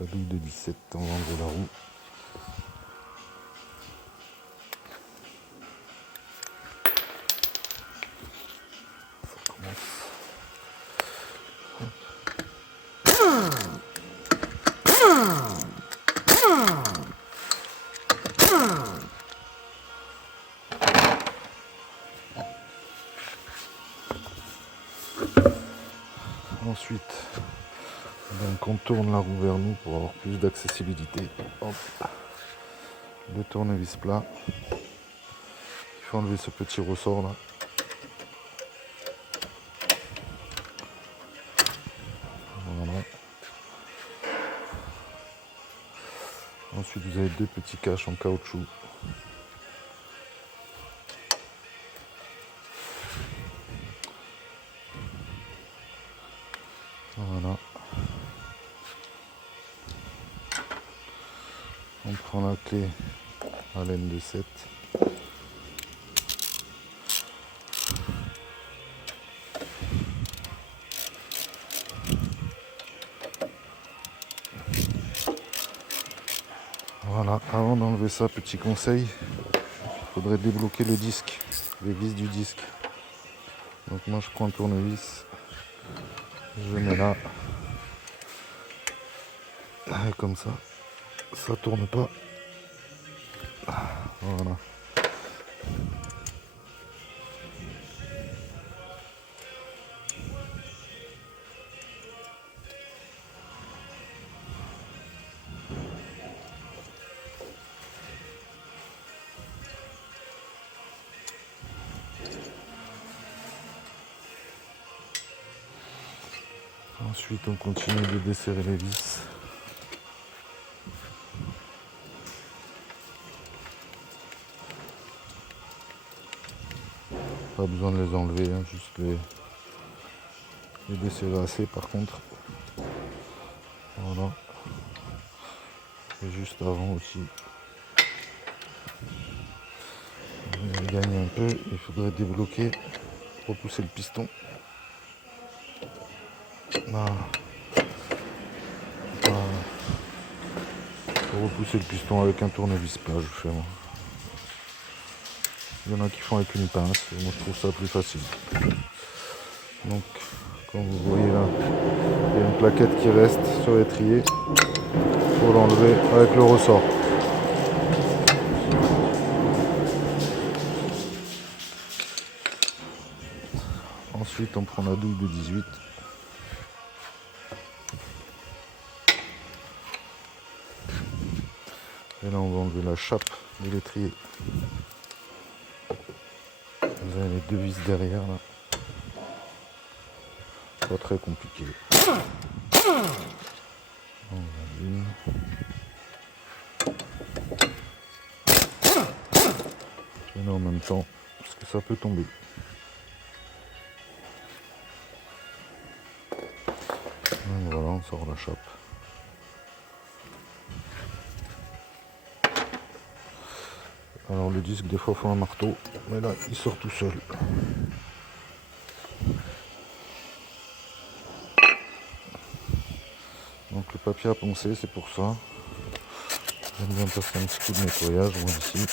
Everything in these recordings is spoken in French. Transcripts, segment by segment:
la douille de 17, on va enlever la roue. Ça commence. Ensuite, donc on tourne la roue vers nous pour avoir plus d'accessibilité. Hop. Le tournevis plat. Il faut enlever ce petit ressort là. Voilà. Ensuite, vous avez deux petits caches en caoutchouc. Voilà. On prend la clé à laine de 7. Voilà, avant d'enlever ça, petit conseil, il faudrait débloquer le disque, les vis du disque. Donc moi je prends un tournevis, je le mets là, et comme ça tourne pas. Voilà. Ensuite on continue de desserrer les vis. Pas besoin de les enlever, hein, juste les desserrer assez par contre. Voilà. Et juste avant aussi. On gagne un peu, il faudrait débloquer, repousser le piston. Voilà. Pour repousser le piston avec un tournevis plat, je fais moi. Il y en a qui font avec une pince, et moi je trouve ça plus facile. Donc, comme vous voyez là, il y a une plaquette qui reste sur l'étrier. Il faut l'enlever avec le ressort. Ensuite, on prend la douille de 18. Et là, on va enlever la chape de l'étrier. Vous avez les deux vis derrière là. Pas très compliqué. On va une. Et là en même temps, parce que ça peut tomber. Donc voilà, on sort la chape. Alors le disque, des fois, il faut un marteau, mais là, il sort tout seul. Donc le papier à poncer, c'est pour ça. J'aime bien passer un petit coup de nettoyage, moi ici.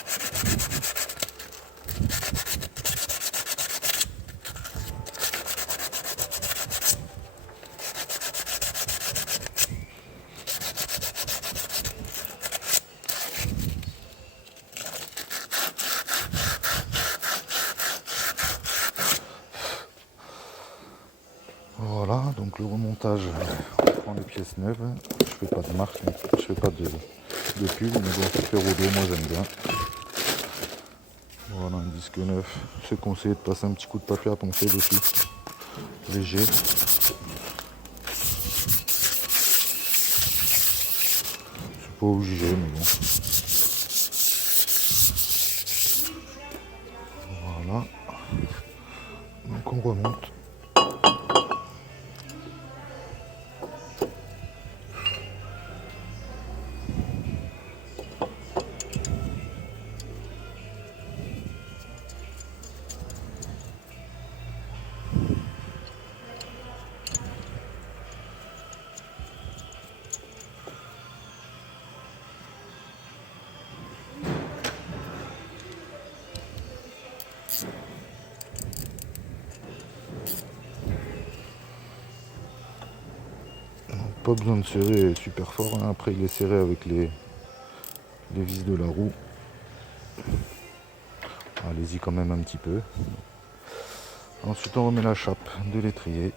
Voilà, donc le remontage, on prend les pièces neuves. Je fais pas de marque, je fais pas de pub, mais bon, ça fait Rodo, moi j'aime bien. Voilà, un disque neuf. C'est conseillé de passer un petit coup de papier à poncer dessus. Léger. C'est pas obligé, mais bon. Voilà. Donc on remonte. pas besoin de serrer super fort, hein. Après il est serré avec les vis de la roue. Allez-y quand même un petit peu. Ensuite on remet la chape de l'étrier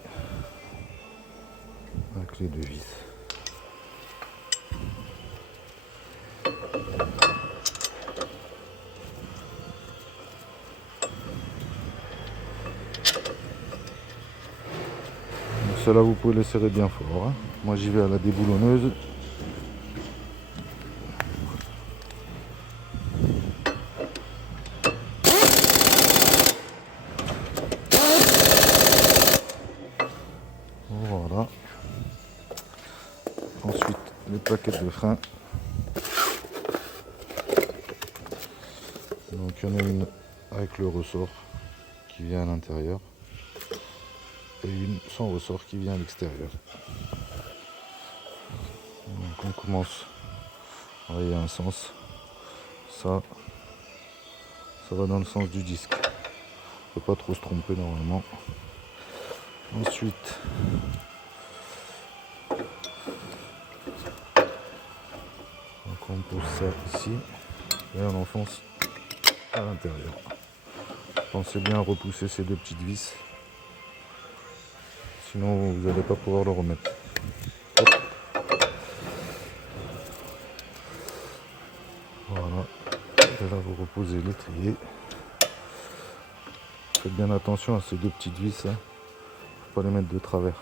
avec les deux vis. Donc cela vous pouvez le serrer bien fort, hein. Moi j'y vais à la déboulonneuse. Voilà. Ensuite, les plaquettes de frein. Donc il y en a une avec le ressort qui vient à l'intérieur et une sans ressort qui vient à l'extérieur. Donc on commence. Il y a un sens. Ça va dans le sens du disque. On ne peut pas trop se tromper normalement. Ensuite, donc on pose ça ici et on enfonce à l'intérieur. Pensez bien à repousser ces deux petites vis, sinon vous n'allez pas pouvoir le remettre. Hop. Voilà, et là vous reposez l'étrier. Faites bien attention à ces deux petites vis, hein. Faut pas les mettre de travers.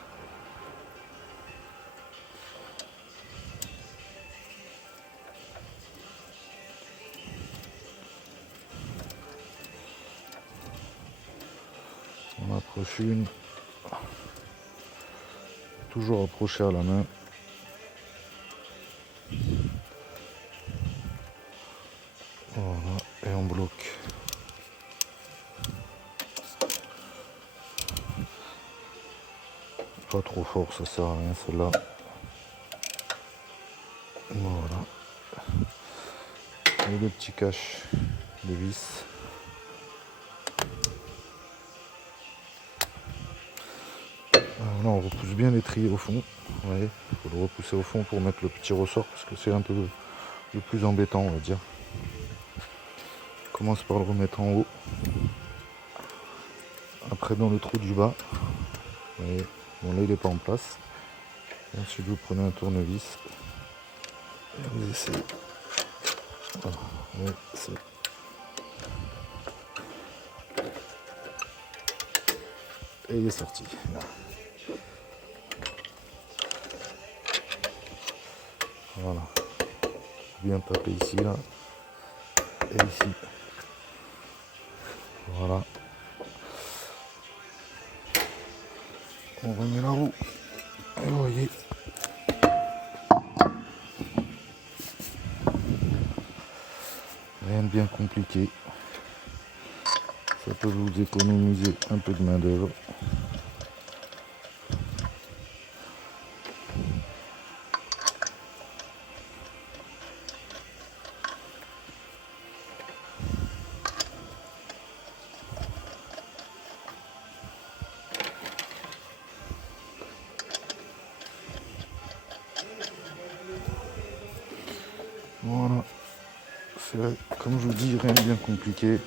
On approche une, toujours approcher à la main. Voilà, et on bloque. Pas trop fort, ça sert à rien celle-là. Voilà. Et le petit cache de vis. Alors là on repousse bien l'étrier au fond. Vous voyez, il faut le repousser au fond pour mettre le petit ressort parce que c'est un peu le plus embêtant, on va dire. On commence par le remettre en haut. Après dans le trou du bas. Vous voyez, bon là il n'est pas en place. Et ensuite vous prenez un tournevis et vous essayez. Voilà. Et il est sorti. Là. Voilà. Bien taper ici, là. Et ici. Voilà. On remet la roue. Et vous voyez. Rien de bien compliqué. Ça peut vous économiser un peu de main d'œuvre. Voilà. C'est comme je vous dis, rien de bien compliqué.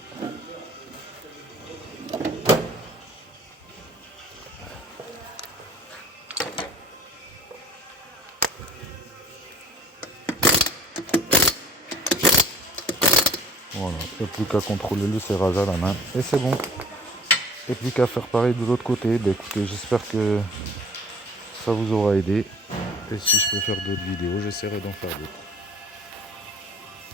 Voilà, il n'y a plus qu'à contrôler le serrage à la main et c'est bon. Et plus qu'à faire pareil de l'autre côté. Ben écoutez, j'espère que ça vous aura aidé. Et si je peux faire d'autres vidéos, j'essaierai d'en faire d'autres.